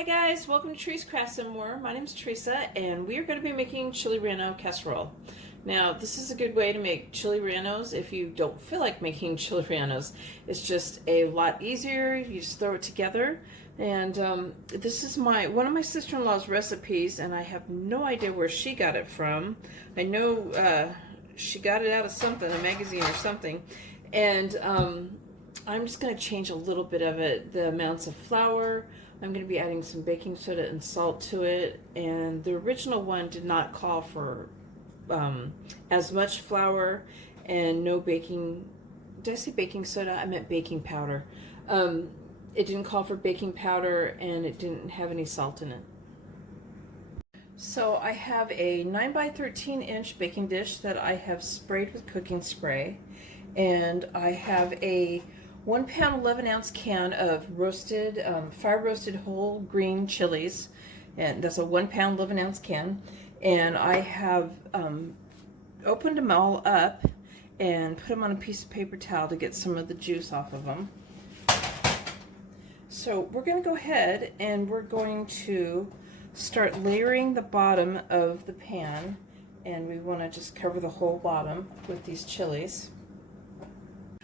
Hi guys, welcome to Tree's Crafts and More. My name is Teresa and we are going to be making chili relleno casserole. Now this is a good way to make chili rellenos if you don't feel like making chili rellenos. It's just a lot easier, you just throw it together. And this is one of my sister-in-law's recipes and I have no idea where she got it from. I know she got it out of something, a magazine or something. And I'm just going to change a little bit of it, the amounts of flour. I'm going to be adding some baking soda and salt to it, and the original one did not call for as much flour and no baking. Did I say baking soda? I meant baking powder. It didn't call for baking powder and it didn't have any salt in it. So I have a 9 by 13 inch baking dish that I have sprayed with cooking spray, and I have a 1 pound 11 ounce can of roasted, fire roasted whole green chilies, and that's a 1 pound 11 ounce can. And I have opened them all up and put them on a piece of paper towel to get some of the juice off of them. So we're going to go ahead and we're going to start layering the bottom of the pan, and we want to just cover the whole bottom with these chilies.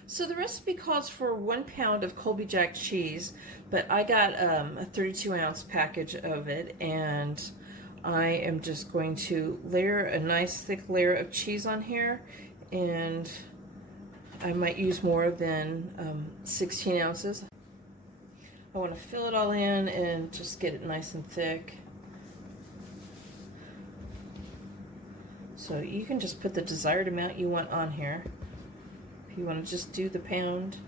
So the recipe calls for 1 pound of Colby Jack cheese, but I got a 32 ounce package of it, and I am just going to layer a nice thick layer of cheese on here, and I might use more than 16 ounces. I want to fill it all in and just get it nice and thick. So you can just put the desired amount you want on here. You want to just do the pound.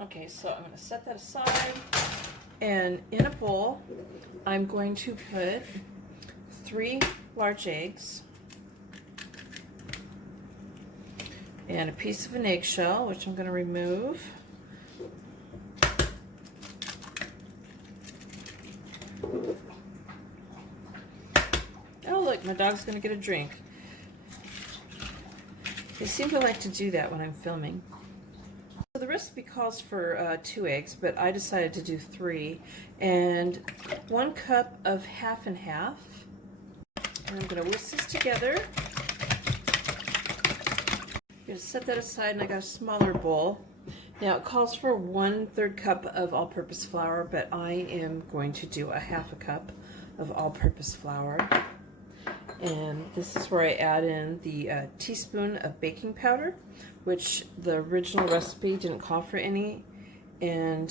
Okay, so I'm going to set that aside, and in a bowl I'm going to put 3 large eggs and a piece of an eggshell, which I'm going to remove. Oh look, my dog's going to get a drink. They seem to like to do that when I'm filming. So the recipe calls for 2 eggs, but I decided to do 3, and 1 cup of half and half. And I'm going to whisk this together. I'm going to set that aside, and I got a smaller bowl. Now it calls for 1/3 cup of all-purpose flour, but I am going to do a half a cup of all-purpose flour. And this is where I add in the teaspoon of baking powder, which the original recipe didn't call for any, and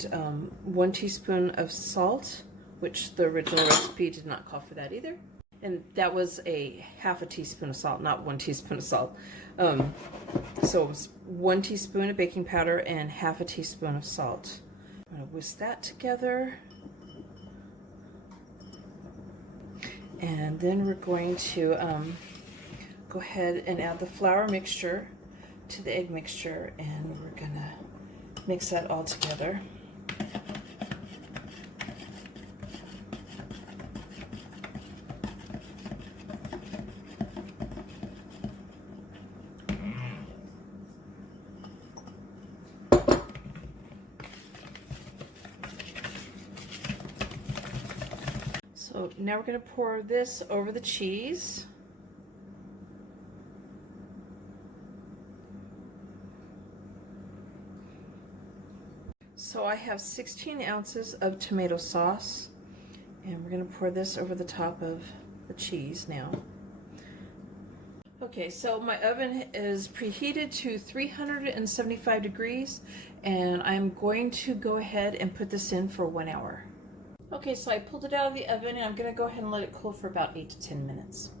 1 teaspoon of salt, which the original recipe did not call for that either. And that was a half a teaspoon of salt, not 1 teaspoon of salt. So it was 1 teaspoon of baking powder and half a teaspoon of salt. I'm going to whisk that together. And then we're going to go ahead and add the flour mixture to the egg mixture, and we're going to mix that all together. So now we're going to pour this over the cheese. So I have 16 ounces of tomato sauce, and we're going to pour this over the top of the cheese now. Okay, so my oven is preheated to 375 degrees, and I'm going to go ahead and put this in for 1 hour. Okay, so I pulled it out of the oven, and I'm going to go ahead and let it cool for about 8 to 10 minutes.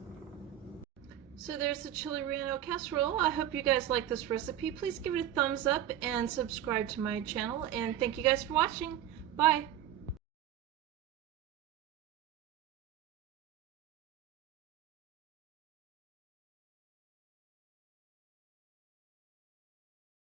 So there's the chili relleno casserole. I hope you guys like this recipe. Please give it a thumbs up and subscribe to my channel, and thank you guys for watching. Bye!